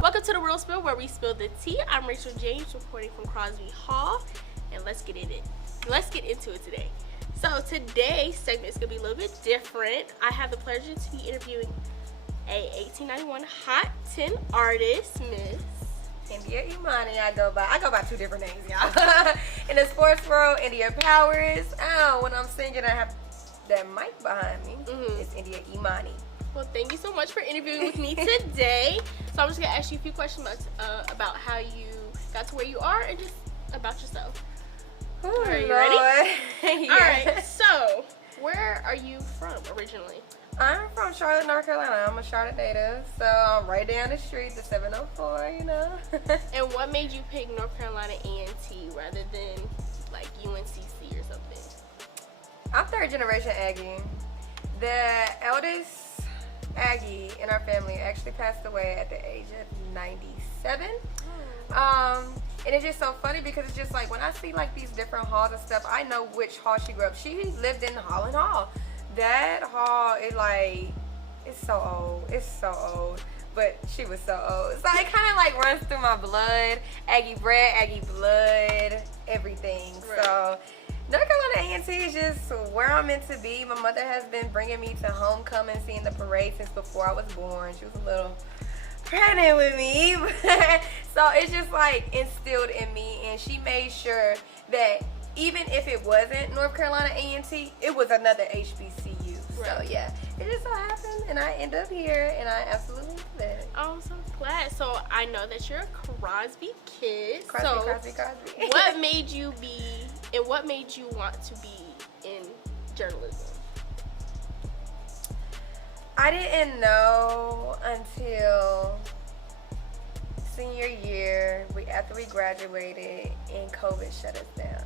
Welcome to the Real Spill, where we spill the tea. I'm Rachel James, reporting from Crosby Hall, and let's get into it today. So today's segment is gonna be a little bit different. I have the pleasure to be interviewing a 1891 Hot 10 artist, Miss India Imani. I go by two different names, y'all. In the sports world, India Powers. When I'm singing, I have that mic behind me. It's India Imani. Well, thank you so much for interviewing with me today. So I'm just gonna ask you a few questions about how you got to where you are and just about yourself. Ooh, Are you ready? Yeah. All right. So, where are you from originally? I'm from Charlotte, North Carolina. I'm a Charlotte native, so I'm right down the street, the 704, you know. And what made you pick North Carolina Ayantee rather than like UNCC or something? I'm third generation Aggie. The eldest Aggie in our family actually passed away at the age of 97. And it's just so funny because it's just like when I see like these different halls and stuff, I know which hall she grew up. She lived in Holland Hall. That hall is like, it's so old. It's so old. But she was so old. So it kind of like runs through my blood. Aggie bred, Aggie blood, everything. Right. So North Carolina A&T is just where I'm meant to be. My mother has been bringing me to homecoming, seeing the parade since before I was born. She was a little pregnant with me. So it's just like instilled in me, and she made sure that even if it wasn't North Carolina A&T, it was another HBCU. Right. So yeah, it just so happened, and I end up here, and I absolutely love it. Oh, I'm so glad. So I know that you're a Crosby kid. Crosby. What made you want to be in journalism? I didn't know until senior year, after we graduated, and COVID shut us down.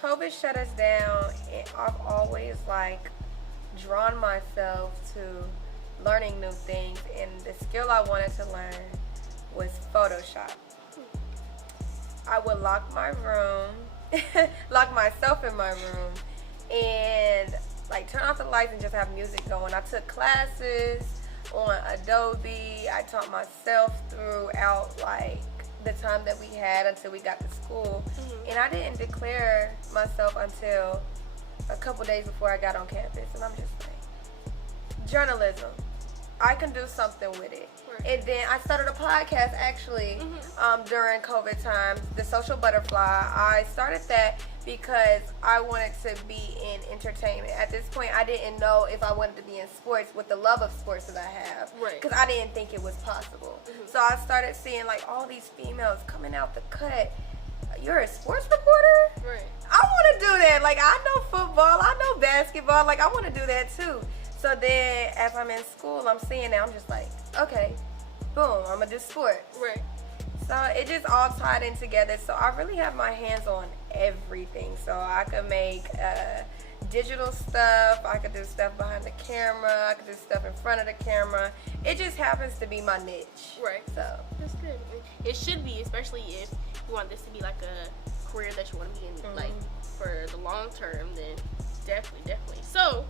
COVID shut us down, and I've always like drawn myself to learning new things, and the skill I wanted to learn was Photoshop. I would lock my room, lock myself in my room, and like turn off the lights and just have music going. I took classes on Adobe. I taught myself throughout like the time that we had until we got to school. And I didn't declare myself until a couple days before I got on campus. And I'm just like, journalism, I can do something with it. Right. And then I started a podcast actually during COVID times, The Social Butterfly. I started that because I wanted to be in entertainment. At this point, I didn't know if I wanted to be in sports with the love of sports that I have. Right. Because I didn't think it was possible. So I started seeing like all these females coming out the cut. You're a sports reporter? Right. I want to do that. Like, I know football, I know basketball. Like, I want to do that too. So then, as I'm in school, I'm seeing that. I'm just like, okay, boom, I'm going to do sports. Right. So it just all tied in together. So I really have my hands on everything. So I could make digital stuff. I could do stuff behind the camera. I could do stuff in front of the camera. It just happens to be my niche. Right. So that's good. It should be, especially if you want this to be like a career that you want to be in, like for the long term. Then definitely. So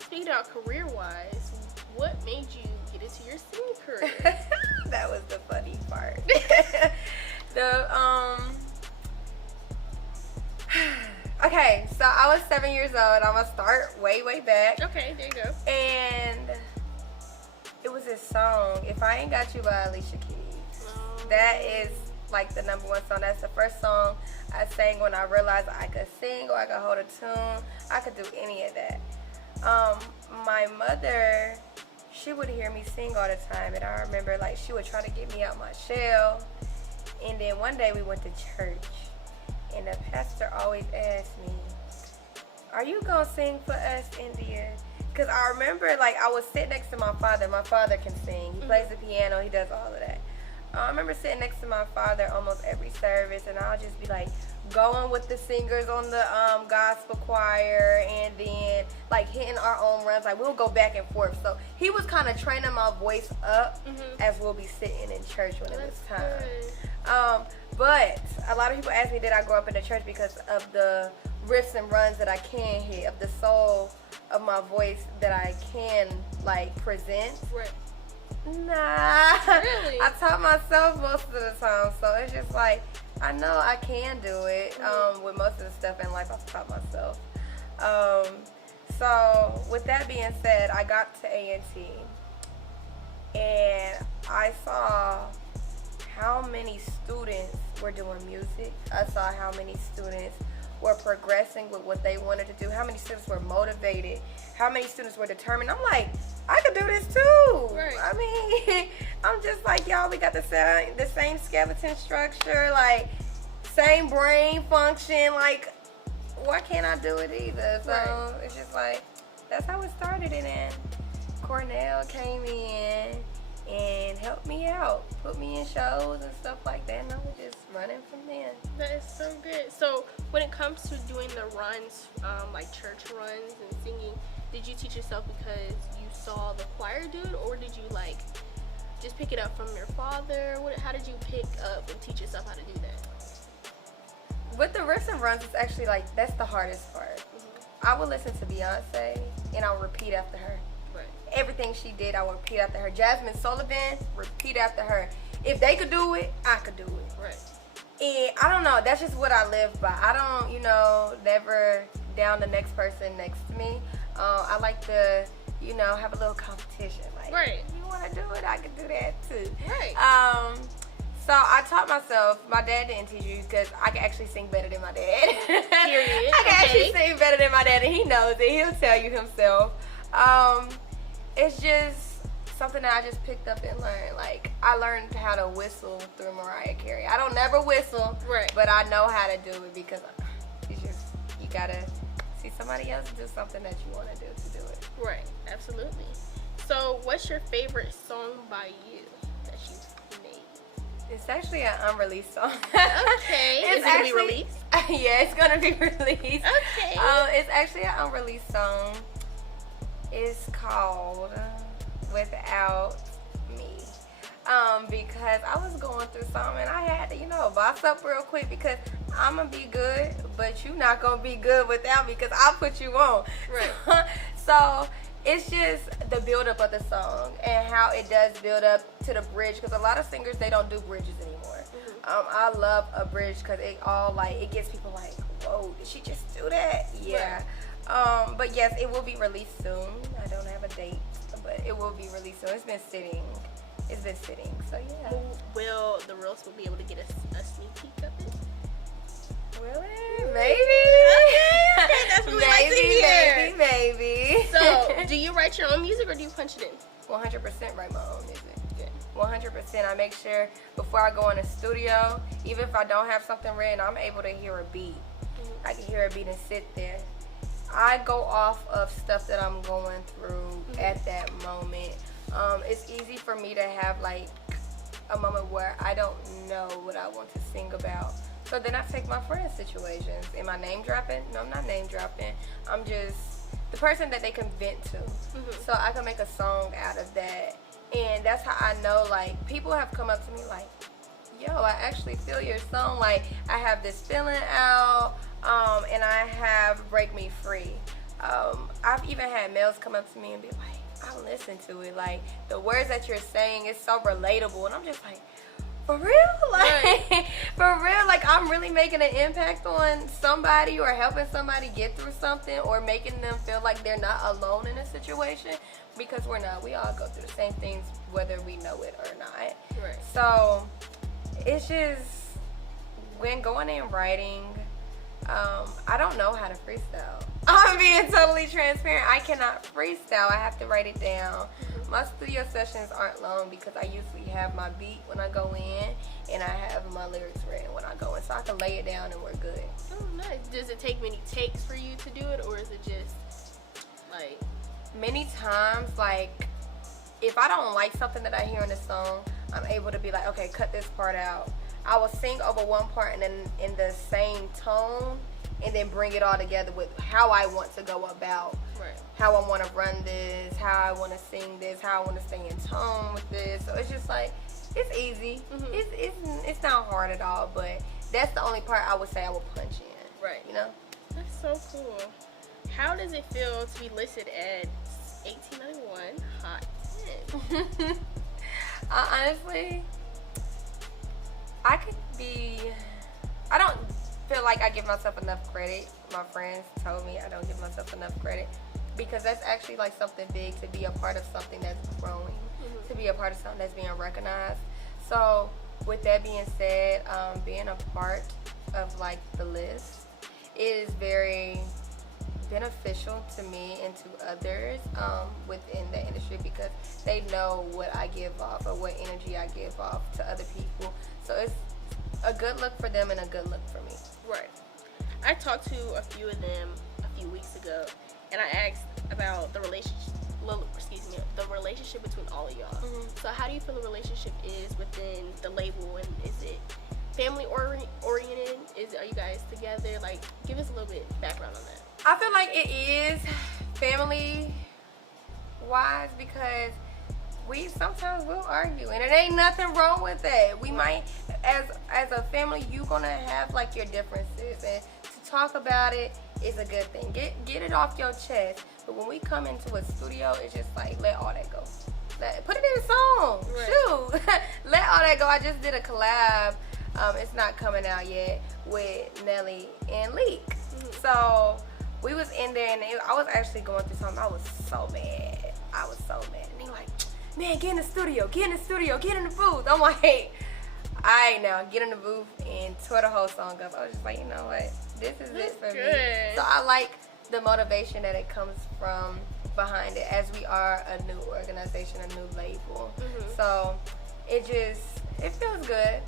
speaking about career-wise, what made you get into your singing career? That was the funny part. Okay, so I was 7 years old. I'm gonna start way back. Okay, there you go. And it was this song, "If I Ain't Got You" by Alicia Keys. That is like the number one song. That's the first song I sang when I realized I could sing or I could hold a tune. I could do any of that. My mother, she would hear me sing all the time, and I remember like she would try to get me out my shell. And then one day we went to church, and the pastor always asked me, "Are you gonna sing for us, India?" Because I remember like I was sitting next to my father. My father can sing. He plays the piano. He does all of that. I remember sitting next to my father almost every service, and I'll just be like going with the singers on the gospel choir, and then like hitting our own runs. Like we'll go back and forth. So he was kind of training my voice up as we'll be sitting in church when it was time. But a lot of people ask me, did I grow up in the church because of the riffs and runs that I can hit, of the soul of my voice that I can like present? Right. Nah. Really? I taught myself most of the time, so it's just like I know I can do it. With most of the stuff in life, I've taught myself. So with that being said, I got to A&T and I saw how many students were doing music. I saw how many students were progressing with what they wanted to do, how many students were motivated, how many students were determined. I'm like, I could do this too. Right. I mean, I'm just like, y'all, we got the same skeleton structure, like same brain function, like why can't I do it either? So Right. it's just like, that's how it started. And then Cornell came in and helped me out, put me in shows and stuff like that, and I was just running from there. That is so good. So when it comes to doing the runs, like church runs and singing, did you teach yourself because you saw the choir do it, or did you like just pick it up from your father? How did you pick up and teach yourself how to do that? With the riffs and runs, it's actually like, that's the hardest part. I would listen to Beyonce and I would repeat after her. Right. Everything she did, I would repeat after her. Jasmine Sullivan, repeat after her. If they could do it, I could do it. Right. And I don't know, that's just what I live by. I don't, never down the next person next to me. I like to, have a little competition. Like, Right. you want to do it, I can do that too. Right. So I taught myself. My dad didn't teach me because I can actually sing better than my dad. Period. I can actually Okay. sing better than my dad, and he knows it. He'll tell you himself. It's just something that I just picked up and learned. Like, I learned how to whistle through Mariah Carey. I don't never whistle, Right. but I know how to do it because it's just, you gotta see somebody else do something that you want to do it. Right. Absolutely. So what's your favorite song by you that you've made? It's actually an unreleased song. Okay. Is it gonna be released? Yeah, it's gonna be released. Okay. It's actually an unreleased song. It's called Without Me. Because I was going through something and I had to, boss up real quick because I'm gonna be good, but you're not gonna be good without me because I'll put you on. Right. So it's just the build up of the song and how it does build up to the bridge, because a lot of singers, they don't do bridges anymore. I love a bridge because it gets people like, whoa, did she just do that? Yeah. But yes, it will be released soon. I don't have a date, but it will be released soon. It's been sitting, so yeah. Will the Reels will be able to get a sneak peek of it? Will it? Maybe. Okay, that's what we like to hear. Maybe. So, do you write your own music or do you punch it in? 100% write my own music. Good. 100%. I make sure before I go in the studio, even if I don't have something written, I'm able to hear a beat. I can hear a beat and sit there. I go off of stuff that I'm going through at that moment. It's easy for me to have like a moment where I don't know what I want to sing about. So then I take my friends' situations. Am I name dropping? No, I'm not name dropping. I'm just the person that they can vent to. So I can make a song out of that. And that's how I know, like, people have come up to me like, yo, I actually feel your song. Like, I have this feeling out, and I have Break Me Free. I've even had males come up to me and be like, I listen to it. Like, the words that you're saying is so relatable. And I'm just like, for real? Like, Right. for real? Like, I'm really making an impact on somebody or helping somebody get through something or making them feel like they're not alone in a situation, because we're not. We all go through the same things whether we know it or not. Right. So it's just, when going in writing, I don't know how to freestyle. I'm being totally transparent. I cannot freestyle. I have to write it down. My studio sessions aren't long because I usually have my beat when I go in and I have my lyrics written when I go in, so I can lay it down and we're good. Oh, nice. Does it take many takes for you to do it, or is it just like Many times, like, if I don't like something that I hear in the song, I'm able to be like, okay, cut this part out. I will sing over one part and then in the same tone, and then bring it all together with how I want to go about, right? how I want to run this, how I want to sing this, how I want to stay in tone with this. So it's just like, it's easy. It's not hard at all, but that's the only part I would say I would punch in. Right. You know? That's so cool. How does it feel to be listed at 1891 Hot 10? Honestly, I don't feel like I give myself enough credit. My friends told me I don't give myself enough credit because that's actually like something big, to be a part of something that's growing, to be a part of something that's being recognized. So with that being said, being a part of like the list is very beneficial to me and to others within the industry, because they know what I give off or what energy I give off to other people. So it's a good look for them and a good look for me. Right. I talked to a few of them a few weeks ago, and I asked about the relationship between all of y'all. So how do you feel the relationship is within the label, and is it family oriented? Are you guys together? Like, give us a little bit background on that. I feel like it is family wise, because we sometimes will argue, and it ain't nothing wrong with that. We might, as a family, you gonna have like your differences, and to talk about it is a good thing. Get it off your chest. But when we come into a studio, it's just like, let all that go. Put it in a song. Right. Shoot. Let all that go. I just did a collab. It's not coming out yet, with Nelly and Leak. So we was in there, and I was actually going through something. I was so mad. And they like, man, get in the studio, get in the booth. I'm like, all right, now get in the booth and tore the whole song up. I was just like, you know what, this is it for me. So I like the motivation that it comes from behind it, as we are a new organization, a new label. So it feels good.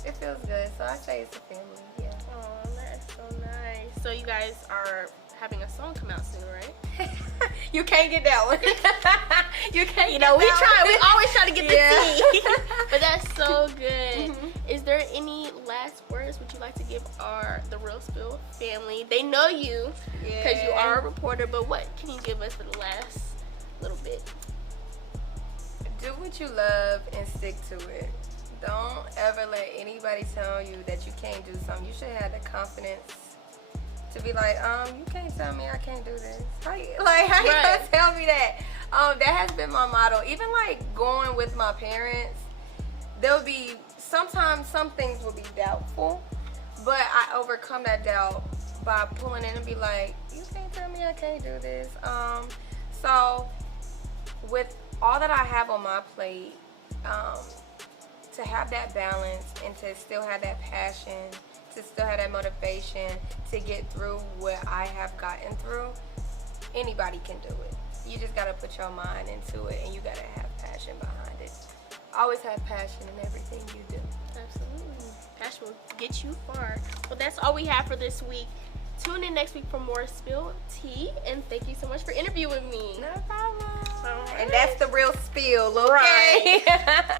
So I say it's a family. Yeah. Oh, that's so nice. So you guys are having a song come out soon, right? You can't get that one. You can't. You know, we always try to get the tea. But that's so good. Is there any last words would you like to give the Real Spill family? They know you because you are a reporter, but what can you give us for the last little bit? Do what you love and stick to it. Don't ever let anybody tell you that you can't do something. You should have the confidence to be like, you can't tell me I can't do this. How you gonna tell me that? That has been my motto. Even like going with my parents, there'll be sometimes some things will be doubtful, but I overcome that doubt by pulling in and be like, you can't tell me I can't do this. So with all that I have on my plate, to have that balance and to still have that passion, to still have that motivation to get through what I have gotten through, anybody can do it. You just gotta put your mind into it, and you gotta have passion behind it. Always have passion in everything you do. Absolutely. Passion will get you far. Well, that's all we have for this week. Tune in next week for more Spill Tea, and thank you so much for interviewing me. No problem. All right. And that's the real spill, okay? Right.